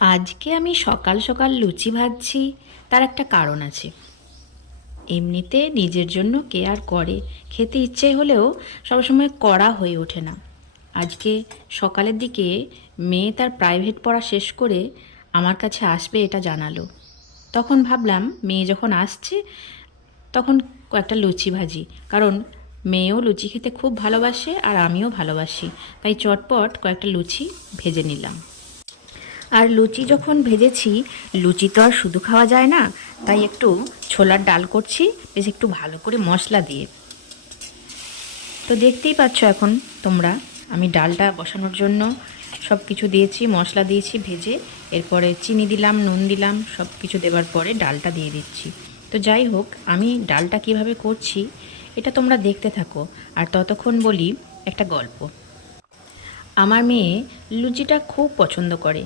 আজকে আমি সকাল সকাল লুচি ভাজছি, তার একটা কারণ আছে। এমনিতে নিজের জন্য কে আর করে, খেতে ইচ্ছে হলেও সবসময় করা হয়ে ওঠে না। আজকে সকালের দিকে মেয়ে তার প্রাইভেট পড়া শেষ করে আমার কাছে আসবে এটা জানালো। তখন ভাবলাম মেয়ে যখন আসছে তখন কয়েকটা লুচি ভাজি, কারণ মেয়েও লুচি খেতে খুব ভালোবাসে আর আমিও ভালোবাসি। তাই চটপট কয়েকটা লুচি ভেজে নিলাম। আর লুচি যখন ভেজেছি, লুচি তো আর শুধু খাওয়া যায় না, তাই একটু ছোলার ডাল করছি, বেশ একটু ভালো করে মশলা দিয়ে। তো দেখতেই পাচ্ছ এখন তোমরা, আমি ডালটা বসানোর জন্য সব কিছু দিয়েছি, মশলা দিয়েছি ভেজে, এরপরে চিনি দিলাম, নুন দিলাম, সব কিছু দেওয়ার পরে ডালটা দিয়ে দিচ্ছি। তো যাই হোক, আমি ডালটা কিভাবে করছি এটা তোমরা দেখতে থাকো, আর ততক্ষণ বলি একটা গল্প। আমার মেয়ে লুচিটা খুব পছন্দ করে।